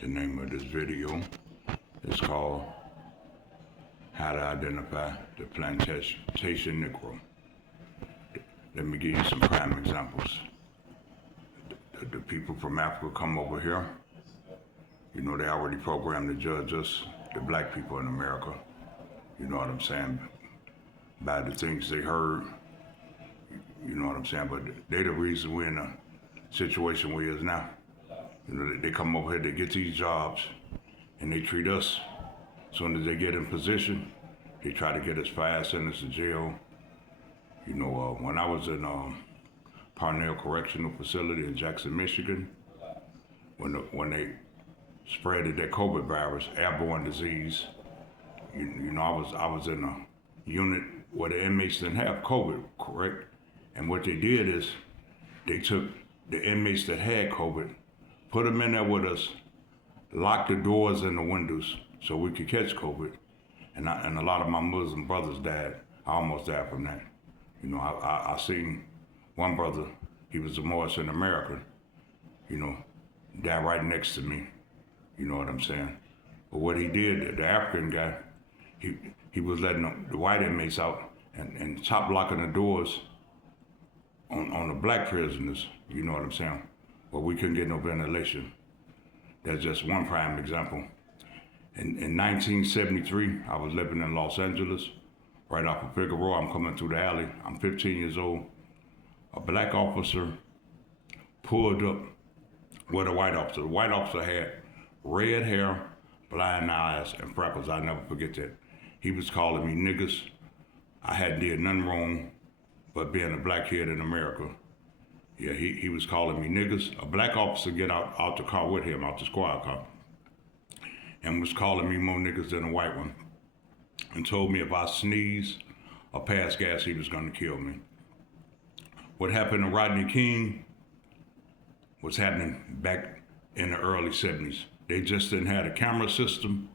The name of this video is called How to Identify the Plantation Negro. Let me give you some prime examples. The people from Africa come over here. You know, they already programmed to judge us, the black people in America. You know what I'm saying? By the things they heard. You know what I'm saying? But they the reason we're in a situation we is now. You know, they come over here, they get these jobs, and they treat us. As soon as they get in position, they try to get us fired, send us to jail. You know, when I was in Parnell Correctional Facility in Jackson, Michigan, when they spread that COVID virus, airborne disease, you know, I was in a unit where the inmates didn't have COVID, correct? And what they did is they took the inmates that had COVID, put them in there with us, locked the doors and the windows so we could catch COVID. And a lot of my Muslim brothers died. I almost died from that. You know, I seen one brother, he was a Morrison American, you know, died right next to me. You know what I'm saying? But what he did, the African guy, he was letting the white inmates out and top locking the doors on the black prisoners. You know what I'm saying? But we couldn't get no ventilation. That's just one prime example. In 1973, I was living in Los Angeles, right off of Figueroa. I'm coming through the alley. I'm 15 years old. A black officer pulled up with a white officer. The white officer had red hair, blind eyes, and freckles. I'll never forget that. He was calling me niggas. I hadn't did nothing wrong but being a black kid in America. Yeah, he was calling me niggas. A black officer get out the car with him, out the squad car, and was calling me more niggas than a white one, and told me if I sneezed or passed gas, he was gonna kill me. What happened to Rodney King was happening back in the early 70s. They just didn't have a camera system,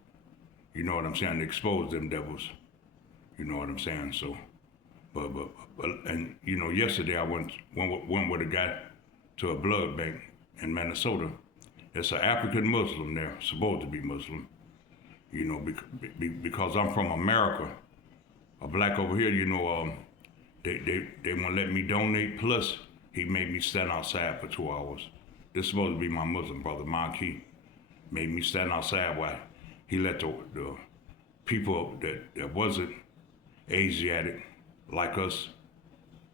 you know what I'm saying, to expose them devils. You know what I'm saying? So, but and you know, yesterday I went with a guy to a blood bank in Minnesota. It's an African Muslim there, supposed to be Muslim. You know, because I'm from America, a black over here, you know, they won't let me donate. Plus, he made me stand outside for 2 hours. This is supposed to be my Muslim brother, Mankey. Made me stand outside while he let the people that wasn't Asiatic like us,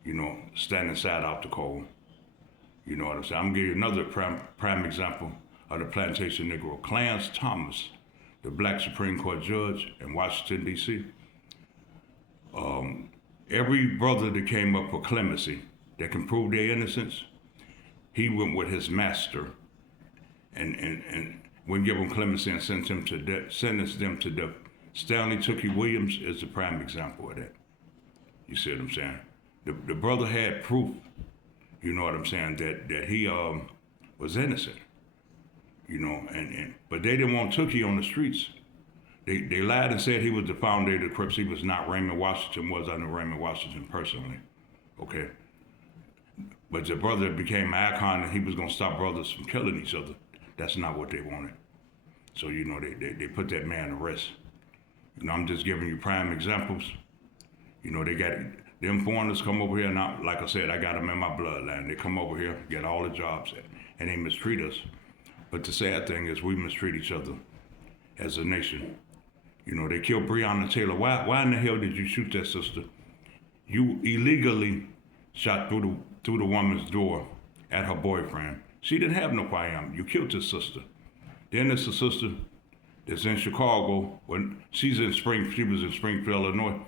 you know, stand inside out the cold. You know what I'm saying? I'm gonna give you another prime example of the plantation Negro. Clarence Thomas, the black Supreme Court judge in Washington, D.C. Every brother that came up for clemency, that can prove their innocence, he went with his master and wouldn't give them clemency and sentenced them to death. Stanley Tookie Williams is the prime example of that. You see what I'm saying? The brother had proof, you know what I'm saying, that he was innocent. You know, but they didn't want Tookie on the streets. They lied and said he was the founder of the Crips. He was not. Raymond Washington was. I knew Raymond Washington personally. Okay. But the brother became an icon and he was gonna stop brothers from killing each other. That's not what they wanted. So, you know, they put that man to rest. You know, I'm just giving you prime examples. You know, they got them foreigners come over here. Now, like I said, I got them in my bloodline. They come over here, get all the jobs, and they mistreat us. But the sad thing is we mistreat each other as a nation. You know, they killed Breonna Taylor. Why in the hell did you shoot that sister? You illegally shot through the woman's door at her boyfriend. She didn't have no firearm. You killed this sister. Then there's a sister that's in Chicago. When she was in Springfield, Illinois.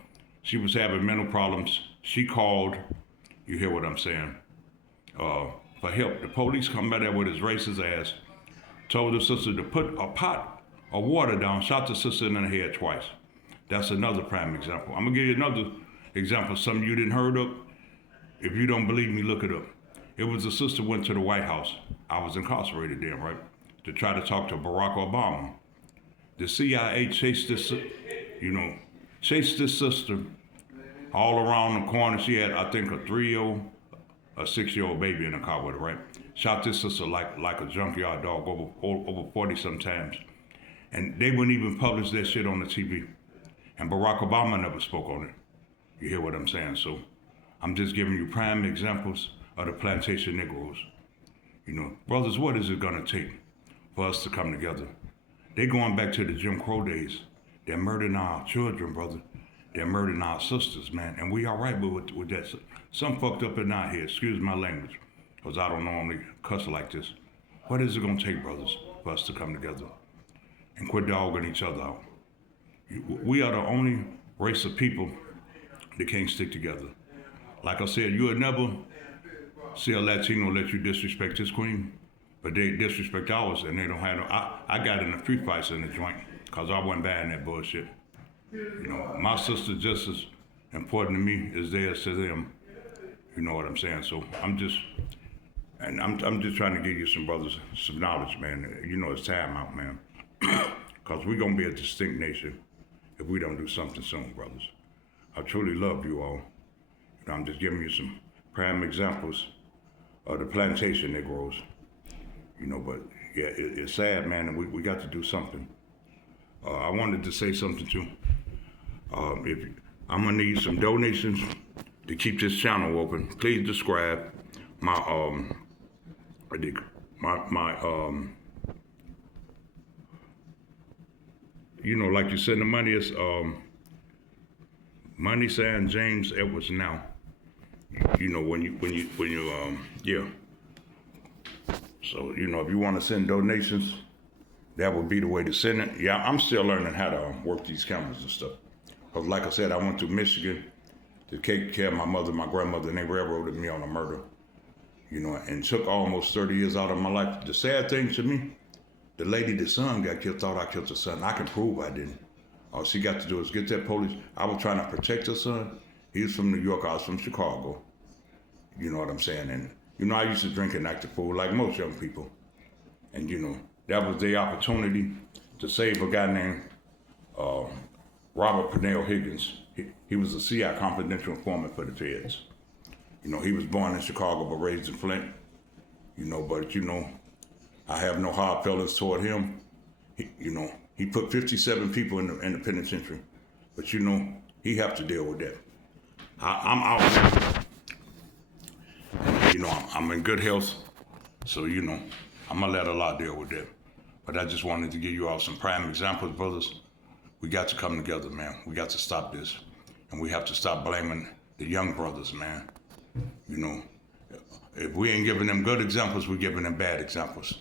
She was having mental problems. She called, you hear what I'm saying, for help. The police come by there with his racist ass, told the sister to put a pot of water down, shot the sister in the head twice. That's another prime example. I'm gonna give you another example, something you didn't heard of. If you don't believe me, look it up. It was a sister went to the White House. I was incarcerated there, right? To try to talk to Barack Obama. The CIA chased this, chased this sister all around the corner. She had, I think, a 3-year-old, a 6-year-old baby in the car with her, right? shot this sister like a junkyard dog over 40 sometimes. And they wouldn't even publish that shit on the TV. And Barack Obama never spoke on it. You hear what I'm saying? So I'm just giving you prime examples of the plantation Negroes. You know, brothers, what is it gonna take for us to come together? They going back to the Jim Crow days. They're murdering our children, brother. They're murdering our sisters, man. And we all right with that. Some fucked up in our head, excuse my language, because I don't normally cuss like this. What is it gonna take, brothers, for us to come together and quit dogging each other out? We are the only race of people that can't stick together. Like I said, you would never see a Latino let you disrespect his queen, but they disrespect ours and they don't have no. I got in a few fights in the joint because I wasn't buying that bullshit. You know, my sister just as important to me as theirs to them. You know what I'm saying? So I'm just trying to give you some brothers some knowledge, man. You know, it's time out, man, because we're gonna be a distinct nation if we don't do something soon, brothers. I truly love you all. You know, I'm just giving you some prime examples of the plantation Negroes. You know, but yeah, it's sad, man, and we got to do something. I wanted to say something too. If I'm gonna need some donations to keep this channel open, please subscribe. You know, like you said, the money is Money sign James Edwards now. You know, when you yeah. So, you know, if you want to send donations, that would be the way to send it. Yeah, I'm still learning how to work these cameras and stuff. Because like I said, I went to Michigan to take care of my mother, my grandmother, and they railroaded me on a murder. You know, and took almost 30 years out of my life. The sad thing to me, the lady, the son got killed, thought I killed her son. I can prove I didn't. All she got to do is get that police. I was trying to protect her son. He was from New York, I was from Chicago. You know what I'm saying? And, you know, I used to drink and act a fool like most young people. And, you know, that was their opportunity to save a guy named Robert Pernell Higgins. He was a CI confidential informant for the feds. You know, he was born in Chicago but raised in Flint. You know, but, you know, I have no hard feelings toward him. You know, he put 57 people in the penitentiary. But, you know, he have to deal with that. I'm out. You know, I'm in good health. So, you know, I'm going to let Allah deal with that. But I just wanted to give you all some prime examples, brothers. We got to come together, man. We got to stop this. And we have to stop blaming the young brothers, man. You know, if we ain't giving them good examples, we're giving them bad examples.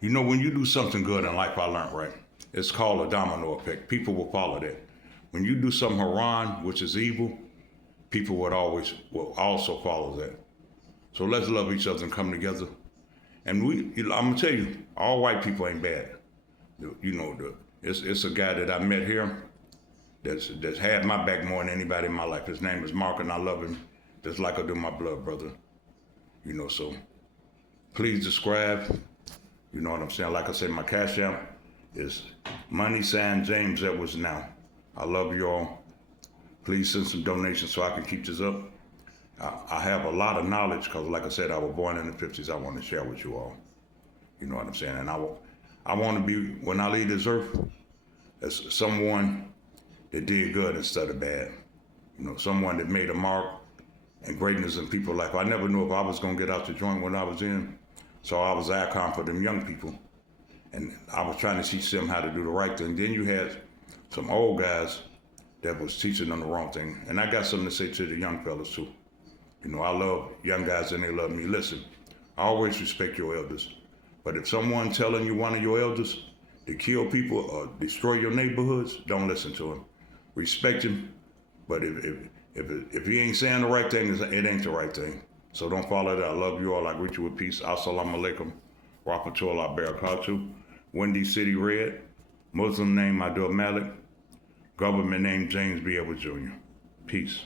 You know, when you do something good in life, I learned, right? It's called a domino effect. People will follow that. When you do something haram, which is evil, people will also follow that. So let's love each other and come together. And I'm gonna tell you, all white people ain't bad. You know, it's a guy that I met here that's had my back more than anybody in my life. His name is Mark, and I love him just like I do my blood brother. You know, so please subscribe. You know what I'm saying? Like I said, my cash app is money sign James Edwards now. I love you all. Please send some donations so I can keep this up. I have a lot of knowledge because, like I said, I was born in the 50s. I want to share with you all. You know what I'm saying? And I want to be, when I leave this earth, as someone that did good instead of bad. You know, someone that made a mark and greatness in people's life. I never knew if I was going to get out the joint when I was in. So I was icon for them young people. And I was trying to teach them how to do the right thing. Then you had some old guys that was teaching them the wrong thing. And I got something to say to the young fellas too. You know, I love young guys and they love me. Listen, I always respect your elders. But if someone telling you, one of your elders, to kill people or destroy your neighborhoods, don't listen to him. Respect him, but if he ain't saying the right thing, it ain't the right thing. So don't follow that. I love you all. I greet you with peace. Assalamu alaikum. Rahmatullah barakatuh. Windy City Red. Muslim name Abdul Malik. Government name James B. Edwards Jr. Peace.